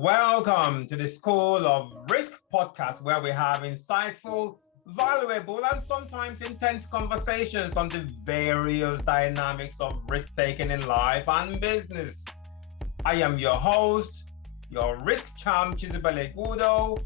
Welcome to the School of Risk podcast, where we have insightful, valuable, and sometimes intense conversations on the various dynamics of risk-taking in life and business. I am your host, your risk champ, Chizibale Gudo,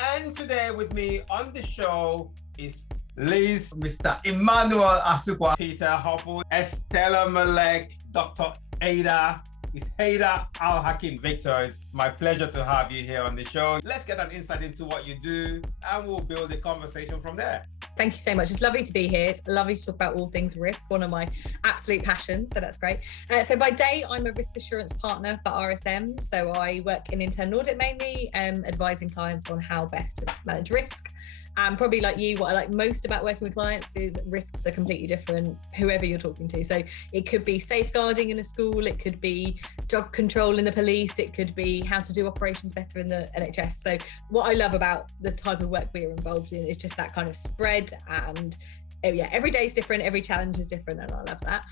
and today with me on the show is Liz, Mr. Emmanuel Asukwa, Peter Hoppel, Estella Malek, Dr. Ada Al-Hakim. Victor, it's my pleasure to have you here on the show. Let's get an insight into what you do and we'll build a conversation from there. Thank you so much. It's lovely to be here. It's lovely to talk about all things risk, one of my absolute passions. So that's great. So by day, I'm a risk assurance partner for RSM. So I work in internal audit mainly, advising clients on how best to manage risk. And probably like you, what I like most about working with clients is risks are completely different, whoever you're talking to. So it could be safeguarding in a school, it could be drug control in the police, it could be how to do operations better in the NHS. So what I love about the type of work we're involved in is just that kind of spread and every day is different, every challenge is different, and I love that.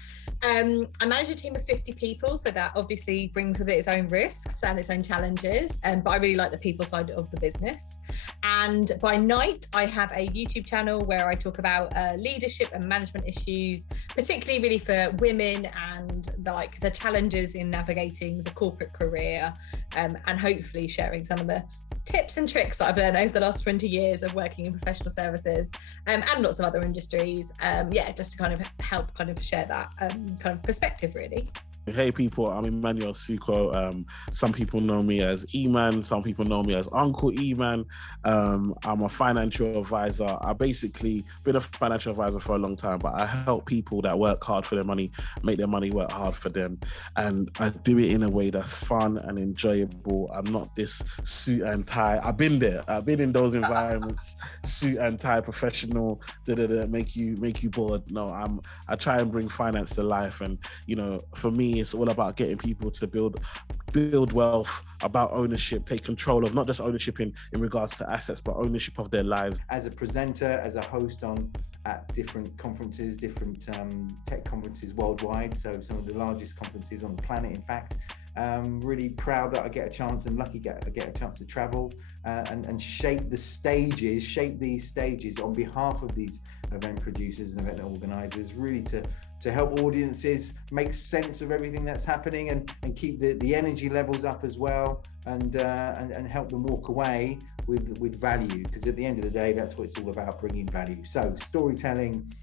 I manage a team of 50 people, so that obviously brings with it its own risks and its own challenges, but I really like the people side of the business. And by night, I have a YouTube channel where I talk about leadership and management issues, particularly really for women and the challenges in navigating the corporate career, and hopefully sharing some of the tips and tricks that I've learned over the last 20 years of working in professional services and lots of other industries. Just to kind of help share that kind of perspective, really. Hey people, I'm Emmanuel Suko. Some people know me as E-Man, some people know me as Uncle E-Man. I'm a financial advisor. I've basically been a financial advisor for a long time, but I help people that work hard for their money, make their money work hard for them. And I do it in a way that's fun and enjoyable. I'm not this suit and tie. I've been there. I've been in those environments, suit and tie, professional, make you bored. No, I try and bring finance to life. And, for me, it's all about getting people to build wealth, about ownership, take control of not just ownership in regards to assets, but ownership of their lives. As a presenter, as a host at different conferences, different tech conferences worldwide, so some of the largest conferences on the planet, in fact. Really proud that I get a chance and lucky I get a chance to travel and shape these stages on behalf of these event producers and event organizers, really to help audiences make sense of everything that's happening and keep the energy levels up as well, and help them walk away with value, because at the end of the day, that's what it's all about, bringing value. So storytelling,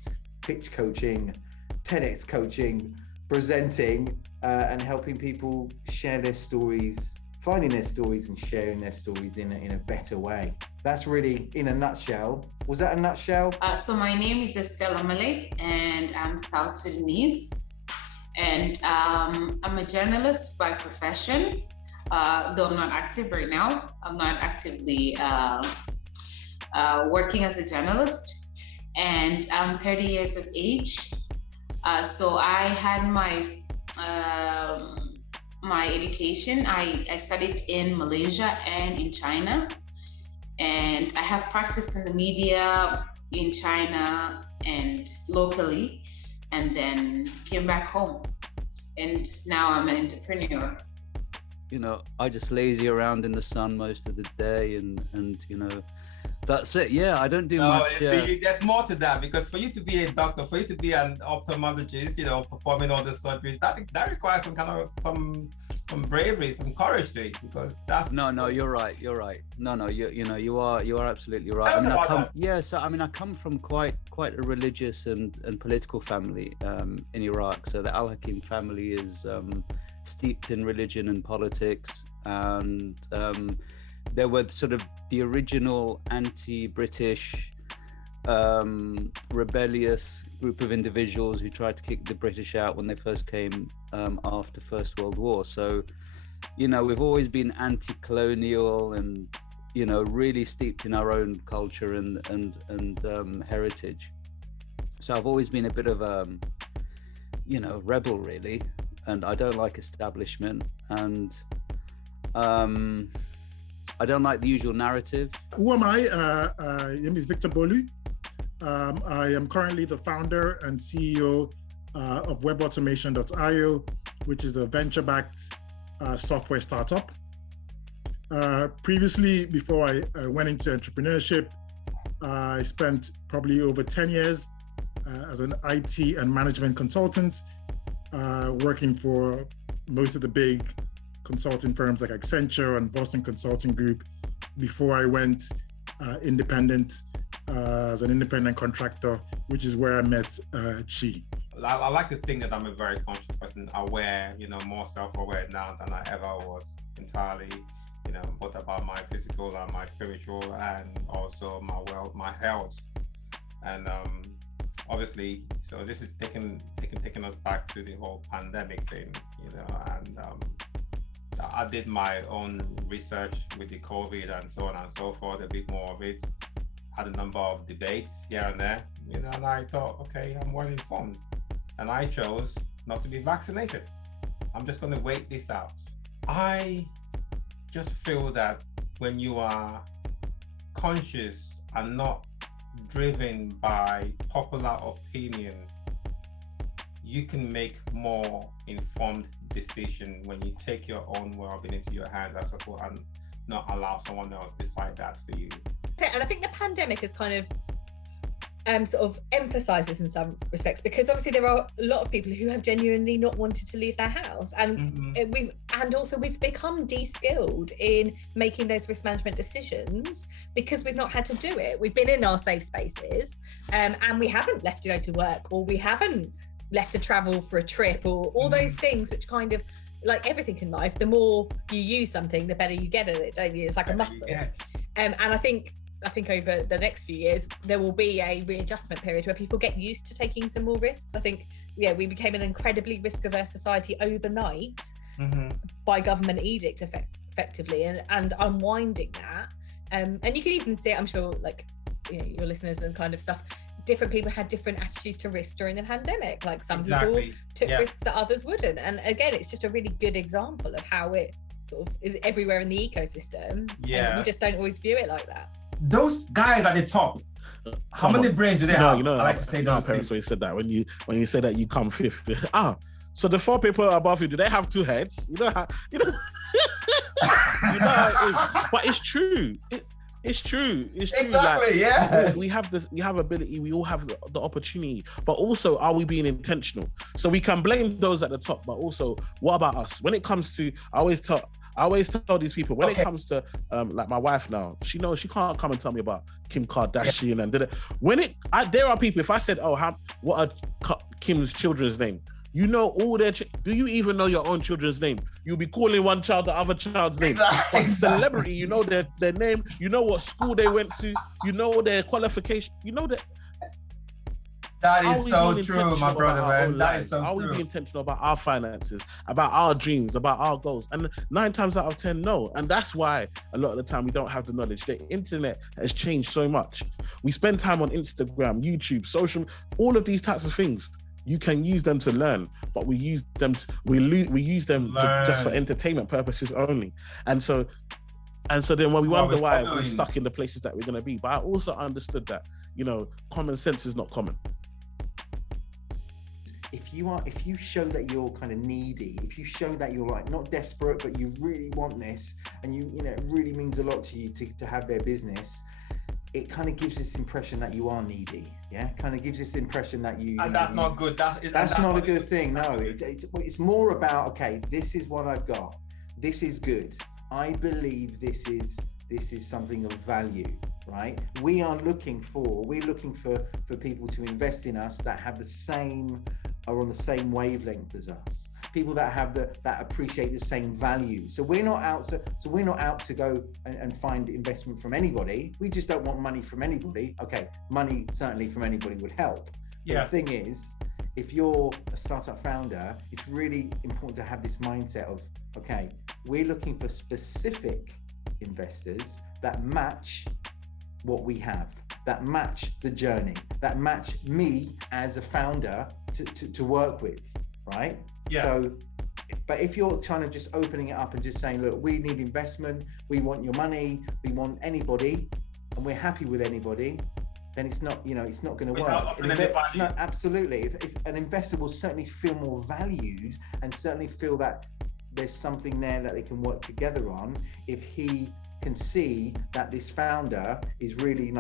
pitch coaching, TEDx coaching, presenting, and helping people share their stories, finding their stories and sharing their stories in a better way. That's really in a nutshell. Was that a nutshell? So my name is Estella Malek and I'm South Sudanese. And I'm a journalist by profession, though I'm not active right now. I'm not actively working as a journalist. And I'm 30 years of age. So I had my education. I studied in Malaysia and in China, and I have practiced in the media in China and locally, and then came back home, and now I'm an entrepreneur. I just lazy around in the sun most of the day, and that's it. Yeah, I don't do much. There's more to that, because for you to be a doctor, for you to be an ophthalmologist, performing all the surgeries, that requires some bravery, some courage to it, because that's No, you're right. No, you are absolutely right. I come from quite a religious and political family in Iraq. So the Al-Hakim family is steeped in religion and politics, and there were sort of the original anti-British rebellious group of individuals who tried to kick the British out when they first came after First World War. So, we've always been anti-colonial and, really steeped in our own culture and heritage. So I've always been a bit of a, rebel, really, and I don't like establishment, and I don't like the usual narrative. Who am I? My name is Victor Bolu. I am currently the founder and CEO of webautomation.io, which is a venture-backed software startup. Previously, before I went into entrepreneurship, I spent probably over 10 years as an IT and management consultant, working for most of the big consulting firms like Accenture and Boston Consulting Group before I went independent as an independent contractor, which is where I met Chi. I like to think that I'm a very conscious person, aware, more self-aware now than I ever was, entirely, both about my physical and my spiritual, and also my health. And obviously, so this is taking us back to the whole pandemic thing, and I did my own research with the COVID and so on and so forth, a bit more of it. Had a number of debates here and there, and I thought, okay, I'm well informed. And I chose not to be vaccinated. I'm just going to wait this out. I just feel that when you are conscious and not driven by popular opinion, you can make more informed decision when you take your own well-being into your hands, I suppose, and not allow someone else decide that for you. And I think the pandemic has kind of sort of emphasized this in some respects, because obviously there are a lot of people who have genuinely not wanted to leave their house, and we've become de-skilled in making those risk management decisions because we've not had to do it. We've been in our safe spaces, and we haven't left to go to work, or we haven't left to travel for a trip, or all those things, which kind of, like everything in life, the more you use something, the better you get at it, don't you? It's like a muscle. And I think over the next few years, there will be a readjustment period where people get used to taking some more risks. I think, we became an incredibly risk-averse society overnight by government edict, effectively, and unwinding that. And you can even see it, I'm sure, like, your listeners and kind of stuff, different people had different attitudes to risk during the pandemic. Like some people took risks that others wouldn't. And again, it's just a really good example of how it sort of is everywhere in the ecosystem. And we just don't always view it like that. Those guys at the top, how many brains do they have? I like to say those parents always said that when you say that you come fifth. So the 4 people above you, do they have 2 heads? You know how it is. But it's true. It's true. Exactly. Like, we have ability. We all have the opportunity. But also, are we being intentional? So we can blame those at the top, but also, what about us? When it comes to, I always tell these people, when it comes to like my wife now, she knows she can't come and tell me about Kim Kardashian and did it. There are people. If I said, what are Kim's children's name? You know all their. Do you even know your own children's name? You'll be calling one child the other child's name. But celebrity, you know their name. You know what school they went to. You know their qualification. You know that. That is so true, my brother, man. That is so true. Are we being intentional about our finances, about our dreams, about our goals? And 9 times out of 10, no. And that's why a lot of the time we don't have the knowledge. The internet has changed so much. We spend time on Instagram, YouTube, social, all of these types of things. You can use them to learn, but we use them to just for entertainment purposes only. And so then when we wonder why we're stuck in the places that we're going to be. But I also understood that, common sense is not common. If you show that you're kind of needy, if you show that you're like not desperate, but you really want this, and it really means a lot to you to have their business, it kind of gives this impression that you are needy. Kind of gives this impression that that's not good. That's not a good thing. No, it's more about, okay, this is what I've got. This is good. I believe this is something of value, right? We're looking for people to invest in us that are on the same wavelength as us. People that appreciate the same value. So we're not out to go and find investment from anybody. We just don't want money from anybody. Okay, money certainly from anybody would help. Yeah. The thing is, if you're a startup founder, it's really important to have this mindset of, okay, we're looking for specific investors that match what we have, that match the journey, that match me as a founder to work with, right? Yeah. So, but if you're trying to just opening it up and just saying, look, we need investment, we want your money, we want anybody, and we're happy with anybody, then it's not going to work. No, absolutely. If an investor will certainly feel more valued and certainly feel that there's something there that they can work together on if he can see that this founder is really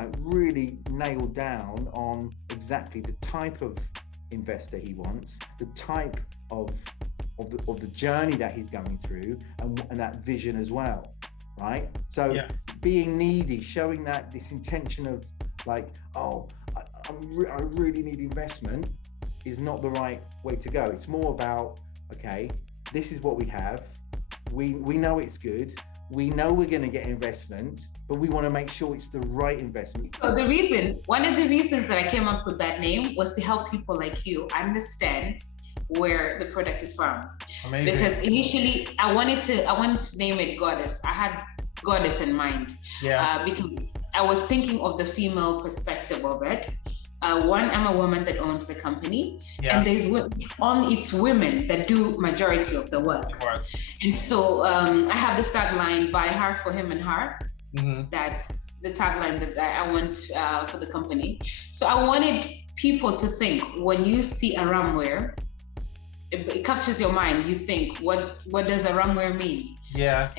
nailed down on exactly the type of investor he wants, the type of the journey that he's going through, and that vision as well, right? So being needy, showing that this intention of like, oh, I really need investment, is not the right way to go. It's more about, okay, this is what we have. We know it's good. We know we're going to get investment, but we want to make sure it's the right investment. So one of the reasons that I came up with that name was to help people like you understand where the product is from. Amazing. Because initially I wanted to name it Goddess. I had Goddess in mind. Because I was thinking of the female perspective of it. One, I'm a woman that owns the company, and it's women that do majority of the work. And so I have this tagline, by her, for him, and her. Mm-hmm. That's the tagline that I want for the company. So I wanted people to think, when you see a runway, it captures your mind. You think, what does a runway mean? Yeah.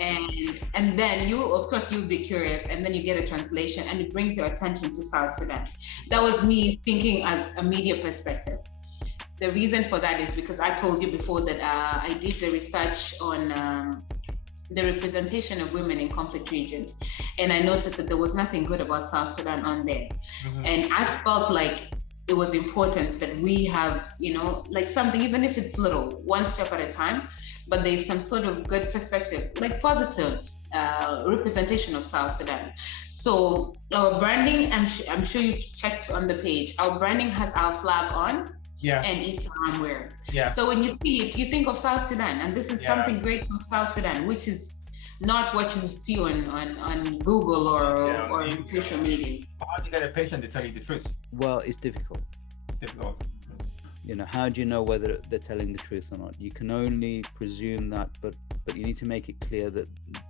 And then you'll be curious, and then you get a translation, and it brings your attention to South Sudan. That was me thinking as a media perspective. The reason for that is because I told you before that I did the research on the representation of women in conflict regions, and I noticed that there was nothing good about South Sudan on there. Mm-hmm. And I felt like it was important that we have, like something, even if it's little, one step at a time, but there's some sort of good perspective, like positive representation of South Sudan. So our branding, I'm sure you checked on the page, our branding has our flag on. Yes. And it's armwear. Yeah. So when you see it, you think of South Sudan, and this is something great from South Sudan, which is not what you see on Google or social media. How do you get a patient to tell you the truth? Well, it's difficult. How do you know whether they're telling the truth or not? You can only presume that, but you need to make it clear that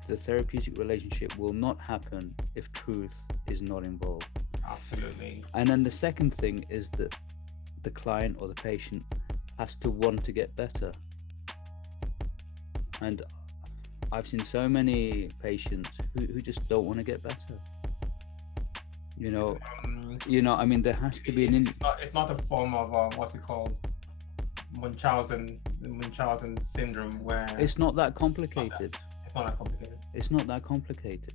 the therapeutic relationship will not happen if truth is not involved. Absolutely. And then the second thing is that the client or the patient has to want to get better. And I've seen so many patients who just don't want to get better. There has to be it's not a form of what's it called? Munchausen syndrome, where it's not that complicated. It's not that complicated. It's not that complicated.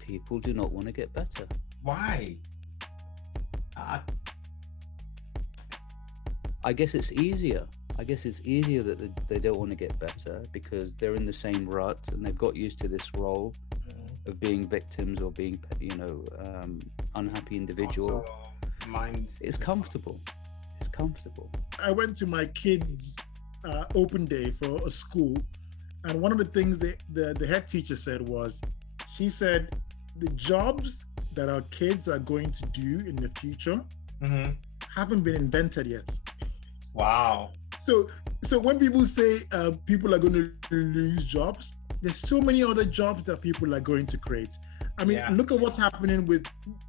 People do not want to get better. Why? I guess it's easier. That they don't want to get better because they're in the same rut and they've got used to this role of being victims or being, unhappy individual. It's comfortable. I went to my kids' open day for a school, and one of the things the head teacher said was, she said, the jobs that our kids are going to do in the future haven't been invented yet. Wow. So when people say people are going to lose jobs, there's so many other jobs that people are going to create. I mean, look at what's happening with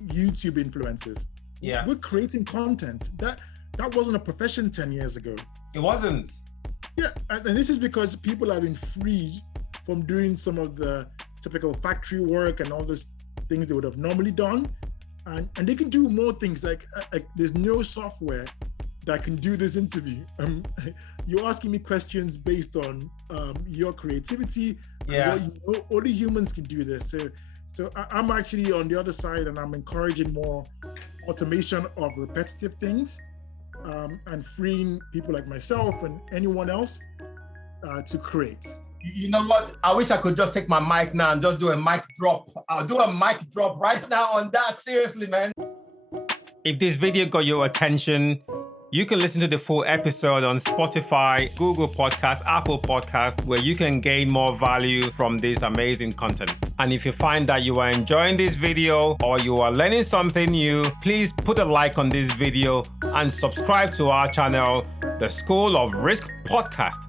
YouTube influencers. Yeah. We're creating content. That wasn't a profession 10 years ago. It wasn't. Yeah, and this is because people have been freed from doing some of the typical factory work and all those things they would have normally done. And they can do more things, like there's no software that can do this interview. You're asking me questions based on your creativity. Yeah. Only humans can do this. So I'm actually on the other side, and I'm encouraging more automation of repetitive things, and freeing people like myself and anyone else to create. You know what? I wish I could just take my mic now and just do a mic drop. I'll do a mic drop right now on that. Seriously, man. If this video got your attention, you can listen to the full episode on Spotify, Google Podcasts, Apple Podcasts, where you can gain more value from this amazing content. And if you find that you are enjoying this video or you are learning something new, please put a like on this video and subscribe to our channel, the School of Risk Podcast.